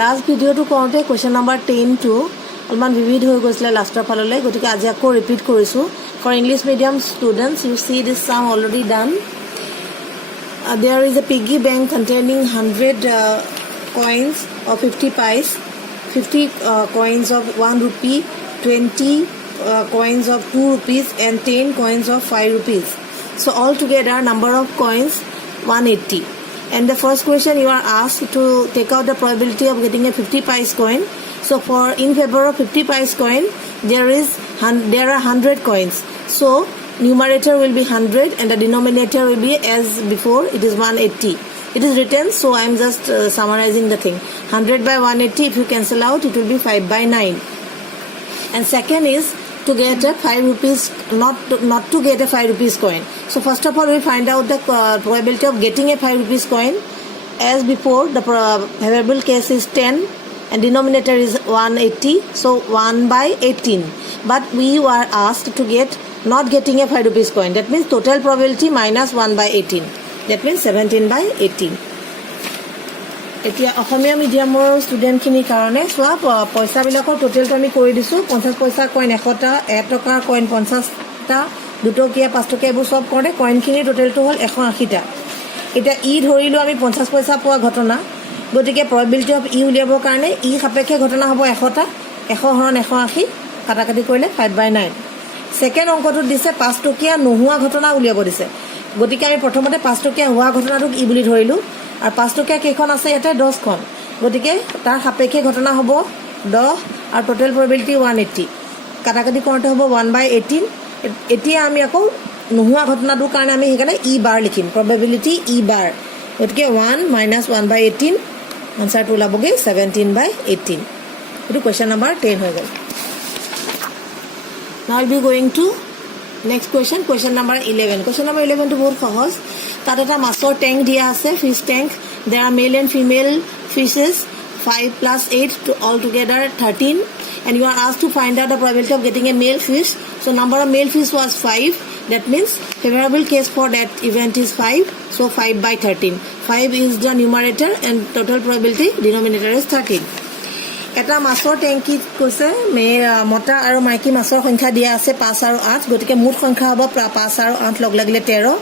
Last ভিডিঅ'টো কৰোঁতে question number 10টো অলপমান ভিভিড হৈ গৈছিলে লাষ্টৰ ফাললৈ, গতিকে আজি আকৌ ৰিপিট কৰিছোঁ। For English medium students you see this sum already done. There is a piggy bank containing 100 coins of 50 paise, 50 coins of 1 rupee, 20 coins of 2 rupees and 10 coins of 5 rupees. So altogether number of coins 180. And the first question you are asked to take out the probability of getting a 50 paise coin. So for in favor of 50 paise coin there are 100 coins. So numerator will be 100 and the denominator will be as before, it is 180. It is written, so I am just summarizing the thing. 100 by 180, if you cancel out, it will be 5 by 9. And second is to get a 5 rupees, not to get a 5 rupees coin. So first of all, we find out the probability of getting a 5 rupees coin. As before, the variable case is 10 and denominator is 180, so 1 by 18. But we are asked to get not getting a 5 rupees coin. That means total probability minus 1 by 18. That means 17 by 18. এতিয়া অসমীয়া মিডিয়ামৰ ষ্টুডেণ্টখিনিৰ কাৰণে চোৱা পইচাবিলাকৰ টোটেলটো আমি কৰি দিছোঁ। 50 পইচা coin 100টা, 1 টকাৰ coin 50টা, 2 টকীয়া 5 টকীয়া এইবোৰ চব কৰোঁতে কইনখিনিৰ টোটেলটো হ'ল 180টা। এতিয়া ই ধৰিলোঁ আমি 50 পইচা পোৱা ঘটনা, গতিকে প্ৰবেবিলিটি অফ ই উলিয়াবৰ কাৰণে ই সাপেক্ষে ঘটনা হ'ব 100টা, 100 হৰণ 180 কাটাকাটি কৰিলে 5 by 9। ছেকেণ্ড অংকটোত দিছে 5 টকীয়া নোহোৱা ঘটনা উলিয়াব দিছে, গতিকে আমি প্ৰথমতে 5 টকীয়া হোৱা ঘটনাটোক ই বুলি ধৰিলোঁ। আৰু 5 টকীয়া কেইখন আছে ইয়াতে 10খন, গতিকে তাৰ সাপেক্ষে ঘটনা হ'ব 10 আৰু টোটেল প্ৰবেবিলিটি 180 কাটাকাটি কৰোঁতে হ'ব 1 by 18। এতিয়া আমি আকৌ নোহোৱা ঘটনাটোৰ কাৰণে আমি সেইকাৰণে ই বাৰ লিখিম, প্ৰবেবিলিটি ই বাৰ, গতিকে 1 minus 1 by 18 আনচাৰটো ওলাবগৈ 17 by 18। এইটো কুৱেশ্যন নম্বৰ 10 হৈ গ'ল। Now I will be going to next question, question number 11. Question number 11 to বহুত সহজ। তাত এটা মাছৰ টেংক দিয়া আছে, fish tank. There are male and female fishes, 5 plus 8 to altogether 13. And you are asked to find out the probability of getting a male fish. So number of male fish was 5. That means favorable case for that event is 5. So 5 by 13. 5 is the numerator and total probability denominator is 13. এটা মাছৰ টেংকিত কৈছে মতা আৰু মাইকী মাছৰ সংখ্যা দিয়া আছে 5 আৰু 8, গতিকে মুঠ সংখ্যা হ'ব 5 আৰু 8 লগ লাগিলে 13।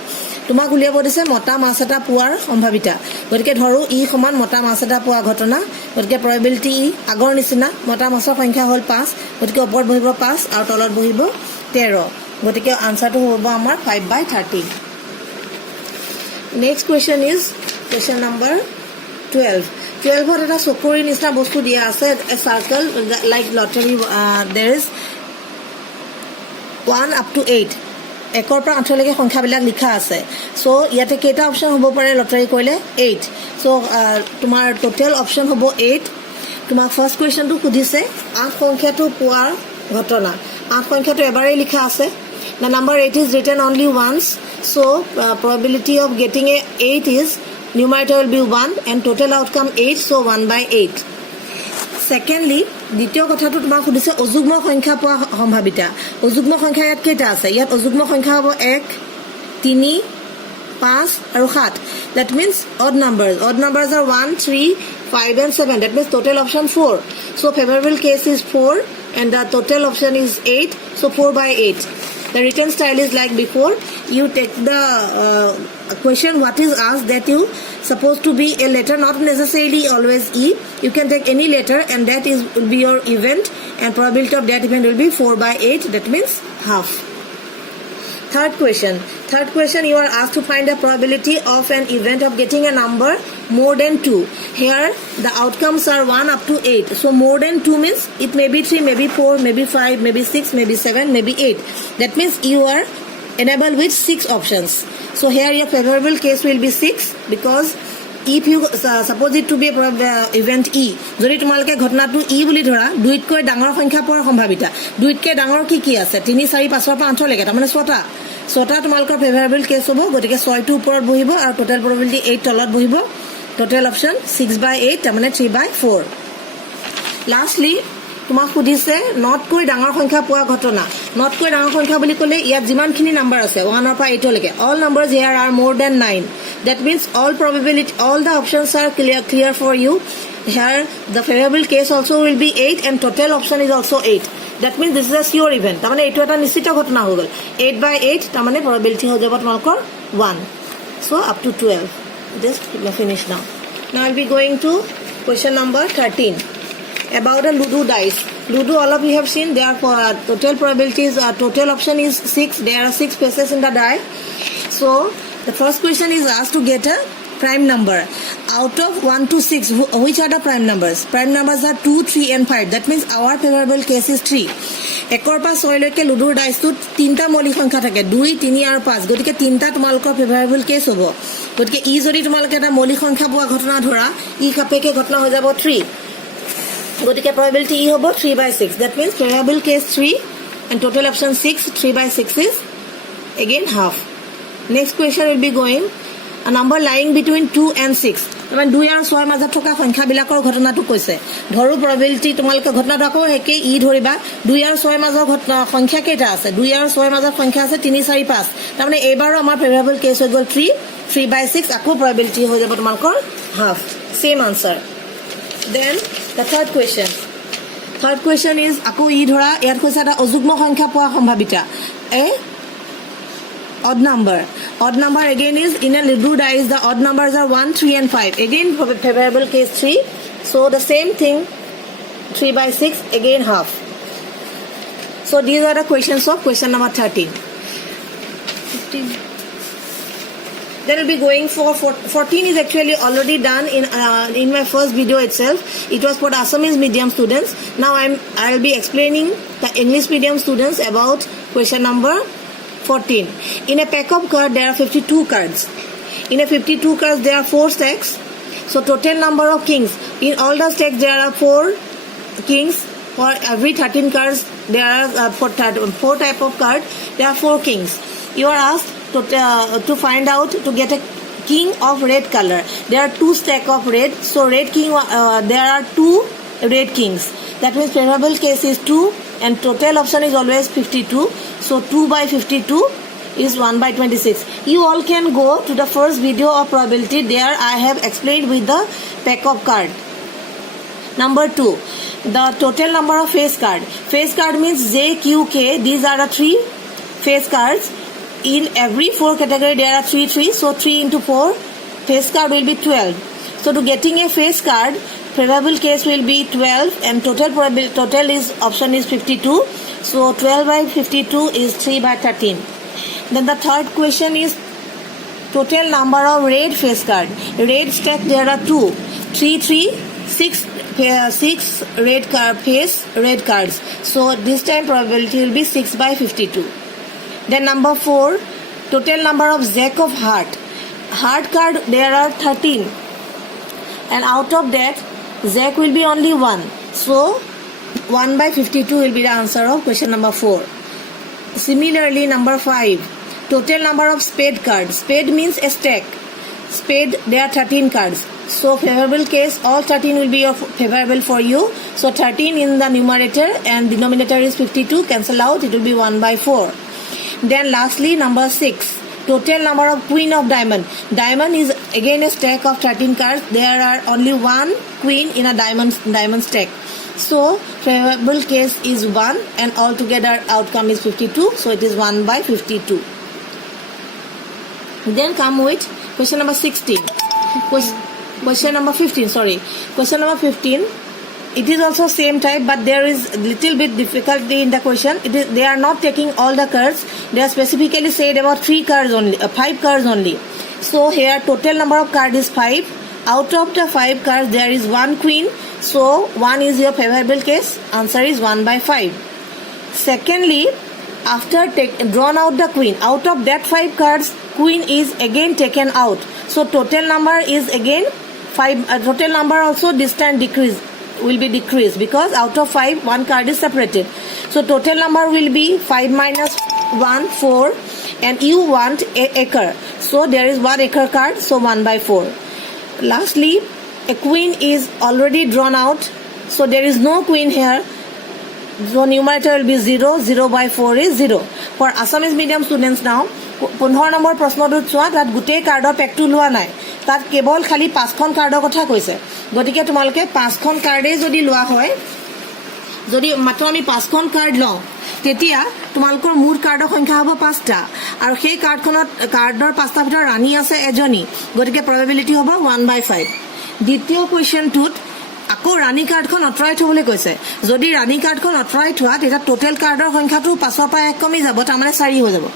তোমাক উলিয়াব দিছে মতা মাছ এটা পোৱাৰ সম্ভাৱিতা, গতিকে ধৰোঁ ই সমান মতা মাছ এটা পোৱা ঘটনা, গতিকে প্ৰবেবিলিটি ই আগৰ নিচিনা। মতা মাছৰ সংখ্যা হ'ল 5, গতিকে ওপৰত বহিব 5 আৰু তলত বহিব 13, গতিকে আনচাৰটো হ'ব আমাৰ 5 by 13। Next question is question number 12। 12ত এটা চকুৰি নিচিনা বস্তু দিয়া আছে, a circle like lottery. There is 1 up to 8, 1ৰ পৰা 8লৈকে সংখ্যাবিলাক লিখা আছে। চ' ইয়াতে কেইটা অপশ্যন হ'ব পাৰে লটাৰী কৰিলে? 8। চ' তোমাৰ টোটেল অপশ্যন হ'ব 8। তোমাক ফাৰ্ষ্ট কুৱেশ্যনটো সুধিছে 8 সংখ্যাটো পোৱাৰ ঘটনা। 8 সংখ্যাটো এবাৰেই লিখা আছে। The number 8 is written only once, so probability of getting a 8 is numerator will be 1 and total outcome 8, so 1 by 8. Secondly, দ্বিতীয় কথাটো তোমাক সুধিছে অযুগ্ম সংখ্যা পোৱা সম্ভাৱিতা। অযুগ্ম সংখ্যা ইয়াত কেইটা আছে? ইয়াত অযুগ্ম সংখ্যা হ'ব 1, 3, 5 আৰু 7। That means odd numbers. Odd numbers are 1, 3, 5 and 7. That means total option 4. So favorable case is 4 and the total option is 8, so 4 by 8. The written style is like before. You take the question what is asked, that you supposed to be a letter, not necessarily always E. You can take any letter and that is will be your event, and probability of that event will be 4 by 8. That means half. Third question. You are asked to find the probability of an event of getting a number more than 2. Here the outcomes are 1 up to 8. So more than 2 means it may be 3, maybe 4, maybe 5, maybe 6, maybe 7, maybe 8. That means you are enabled with 6 options. So here your favorable case will be 6, because if you suppose it to be a event E, যদি তোমালোকে ঘটনাটো ই বুলি ধৰা, 2তকৈ ডাঙৰ সংখ্যা পোৱাৰ সম্ভাৱিতা। 2তকৈ ডাঙৰ কি আছে? 3, 4, 5ৰ পৰা 8লৈকে, তাৰমানে 6টা তোমালোকৰ ফেভাৰেবল কেছ হ'ব, গতিকে 6টো ওপৰত বহিব আৰু টোটেল প্ৰবেবিলিটি 8 তলত বহিব। টোটেল অপশ্যন 6 by 8, তাৰমানে 3 by 4। লাষ্টলি তোমাক সুধিছে নটকৈ ডাঙৰ সংখ্যা পোৱা ঘটনা। নটকৈ ডাঙৰ সংখ্যা বুলি ক'লে ইয়াত যিমানখিনি নাম্বাৰ আছে 1ৰ পৰা 8লৈকে, অল নাম্বাৰছ হিয়াৰ আৰ মোৰ দেন 9। That means all the options are clear for you. here the favorable case also will be 8 and total option is also 8. That means this is a sure event. তাৰমানে এইটো এটা নিশ্চিত ঘটনা হৈ গ'ল 8/8 তাৰমানে probability হৈ যাব তোমালোকৰ 1. So up to 12. Just finish now. Now I'll be going to question number 13 about a Ludo dice. Ludo, all of you have seen, there are total probabilities, total option is 6. There are 6 faces in the die. So the first question is asked to get a prime number. Out of 1 to 6, which are the prime numbers? Prime numbers are 2, 3 and 5. That means our favorable case is 3. একৰ পৰা 6 লৈকে লুডুৰ ডাইচটোত 3টা মৌলিক সংখ্যা থাকে 2, 3 আৰু 5 গতিকে 3টা তোমালোকৰ ফেভাৰেবল কেছ হ'ব গতিকে ই যদি তোমালোকে এটা মৌলিক সংখ্যা পোৱা ঘটনা ধৰা ই সাপেক্ষে ঘটনা হৈ যাব 3 গতিকে probability ই হ'ব 3/6 that means favorable case 3 and total option 6 3/6 is again half. Next question will be going a number lying between 2 and 6 মানে 2 আৰু 6 মাজত থকা সংখ্যাবিলাকৰ ঘটনাটো কৈছে ধৰো probability তোমালোকে ঘটনাটো আকৌ একে ই ধৰিবা 2 আৰু 6 মাজৰ ঘটনা সংখ্যা কেইটা আছে 2 আৰু 6 মাজৰ সংখ্যা আছে 3 4 5 তাৰমানে এইবাৰো আমাৰ favorable case হৈ গ'ল 3/6 আকৌ probability হৈ যাব তোমালোকৰ half same answer. Then the third question is আকৌ ই ধৰা ইয়াত কৈছে এটা অযুগ্ম সংখ্যা পোৱা সম্ভাৱিতা odd number again is in a Ludo dice the odd numbers are 1 3 and 5 again favorable case 3 so the same thing 3/6 again half. So these are the questions of question number 13. 15 then we'll be going for 14 is actually already done in my first video itself. It was for the Assamese medium students. Now I'll be explaining the English medium students about question number 14. In a pack of cards there are 52 cards. In a 52 cards there are 4 stacks. So total number of kings in all the stacks there are 4 kings. For every 13 cards there are 4 type of card there are 4 kings. You are asked to find out to get a king of red color. There are 2 stack of red. So red king there are 2 red kings. That means favorable case is 2 and total option is always 52. So 2/52 is 1/26. You all can go to the first video of probability. There I have explained with the pack of card. Number 2, the total number of face card. Face card means J, Q, K. These are the 3 face cards. In every 4 category there are 3. So 3 into 4 face card will be 12. So to getting a face card favorable case will be 12 and total is option is 52. So 12/52 is 3/13. Then the third question is total number of red face card. Red stack there are 2, 3, 6 red cards. So this time probability will be 6/52. Then number 4 total number of jack of heart card there are 13 and out of that jack will be only 1. So 1/52 will be the answer of question number 4. Similarly number 5 total number of spade cards. Spade means a stack. Spade there are 13 cards. So favorable case all 13 will be favorable for you. So 13 in the numerator and denominator is 52 cancel out it will be 1/4. Then lastly number 6 total number of queen of diamond. Diamond is again a stack of 13 cards. There are only 1 queen in a diamond stack. So favorable case is 1 and altogether outcome is 52. So it is 1/52. Then come with question number 16. Question number 15. Question number 15. It is also same type but there is little bit difficulty in the question. They are not taking all the cards. They are specifically said about 5 cards only. So here total number of cards is 5. Out of the 5 cards there is 1 queen. So 1 is your favorable case. Answer is 1/5. Secondly, after drawn out the queen, out of that 5 cards queen is again taken out. So total number is again 5. Total number also this time will be decreased because out of 5 1 card is separated. So total number will be 5 minus 1 4 and you want a acre. So there is 1 acre card. So 1/4. Lastly a queen is already drawn out. So there is no queen here. So numerator will be 0. 0/4 is 0. For Assamese medium students now 15 number প্ৰশ্নটোত চোৱা তাত গোটেই কাৰ্ডৰ পেকটো লোৱা নাই তাত কেৱল খালি 5খন কাৰ্ডৰ কথা কৈছে গতিকে তোমালোকে 5খন কাৰ্ডে যদি লোৱা হয় যদি মাত্ৰ আমি 5খন কাৰ্ড লওঁ তেতিয়া তোমালোকৰ মুঠ কাৰ্ডৰ সংখ্যা হ'ব 5টা আৰু সেই কাৰ্ডৰ 5টা ভিতৰত ৰাণী আছে এজনী গতিকে প্ৰবাবিলিটি হ'ব 1/5 দ্বিতীয় কুৱেশ্যনটোত আকৌ ৰাণী কাৰ্ডখন আঁতৰাই থবলৈ কৈছে যদি ৰাণী কাৰ্ডখন আঁতৰাই থোৱা তেতিয়া টোটেল কাৰ্ডৰ সংখ্যাটো 5ৰ পৰা 1 কমি যাব তাৰমানে 4 হৈ যাব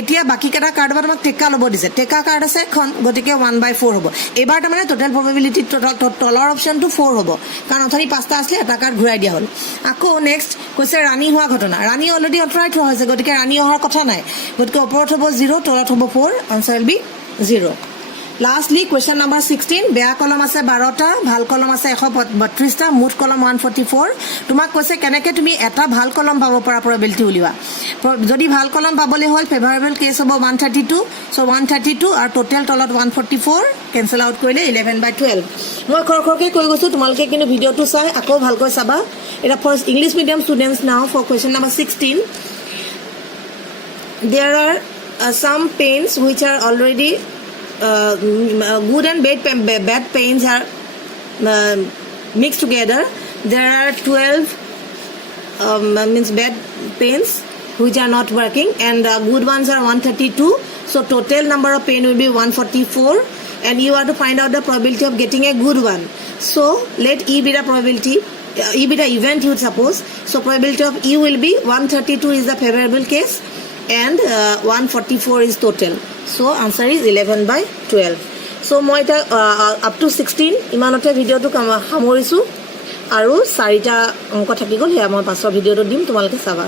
এতিয়া বাকি কেইটা কাৰ্ডৰ পৰা তোমাক টেকা ল'ব দিছে টেকা কাৰ্ড আছে এখন গতিকে 1/4 হ'ব এবাৰ তাৰমানে টোটেল প্ৰবাবিলিটি তলৰ অপশ্যনটো 4 হ'ব কাৰণ অথনি 5টা আছিলে এটা কাৰ্ড ঘূৰাই দিয়া হ'ল আকৌ নেক্সট কৈছে ৰাণী হোৱা ঘটনা ৰাণী অলৰেডি আঁতৰাই থোৱা হৈছে গতিকে ৰাণী অহাৰ কথা নাই গতিকে ওপৰত হ'ব 0 তলত হ'ব 4 answer will be 0 Lastly, question number 16. বেয়া কলম আছে 12টা ভাল কলম আছে 132টা মুঠ কলম 144 তোমাক কৈছে কেনেকৈ তুমি এটা ভাল কলম পাব পৰা প্ৰবাবিলিটি উলিওৱা যদি ভাল কলম পাবলৈ হ'ল ফেভাৰেবল কেছ হ'ব 132 সো 132 আৰু টোটেল তলত 144 কেনসেল আউট কৰিলে 11/12 মই খৰখৰকৈ কৈ গৈছো তোমালোকে কিন্তু ভিডিওটো চাই আকৌ ভালকৈ চাবা এটা first English medium students now for question number 16 there are some pains which are already good and bad pains are mixed together. There are 12 means bad pains which are not working and good ones are 132. So total number of pain will be 144 and you have to find out the probability of getting a good one. So let E be the probability. E be the event you suppose. So probability of E will be 132 is the favorable case and 144 is total. So answer is 11/12. So মই এটা up to 16 ইমানতে ভিডিওটো সামৰিছো আৰু 4টা অংক থাকি গ'ল হেয়া মই পাছৰ ভিডিওটো দিম তোমালোকে চাবা